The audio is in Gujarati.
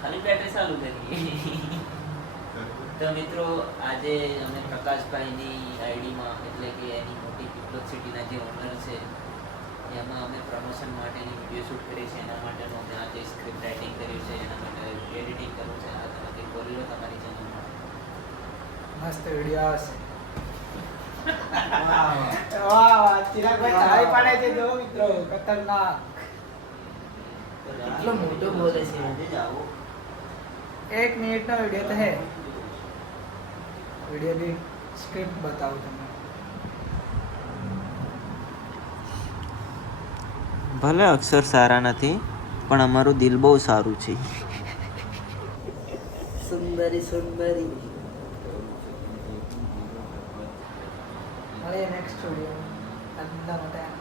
ખાલી બેટરી ચાલુ કરી. તો મિત્રો આજે અમે પ્રકાશભાઈની આઈડીમાં એટલે કે એની મોટી પીપલોસિટીના જે ઓનર છે એમાં અમે પ્રમોશન માટેની વીડિયો શૂટ કરી છે. એના માટેનું અમે આજે સ્ક્રિપ્ટ રાઇટિંગ કર્યું છે. એના માટે એડિટિંગ કરવું છે. આ તમે કંઈક બોલી લો તમારી ચેનલમાં મસ્ત વીડિયો આવશે. વાહ વાહ. ચિરાગભાઈ ચાય પાડે છે જો મિત્રો. ખતરનાક. એટલો મોટો બોલે છે. એક મિનિટનો વીડિયો તો હે. વિડીયોની સ્ક્રિપ્ટ બતાવું તમને. ભલે અક્ષર સારા નથી પણ અમારું દિલ બહુ સારું છે. સુંદરી સુંદરી. મળીએ નેક્સ્ટ વીડિયો આજના માટે.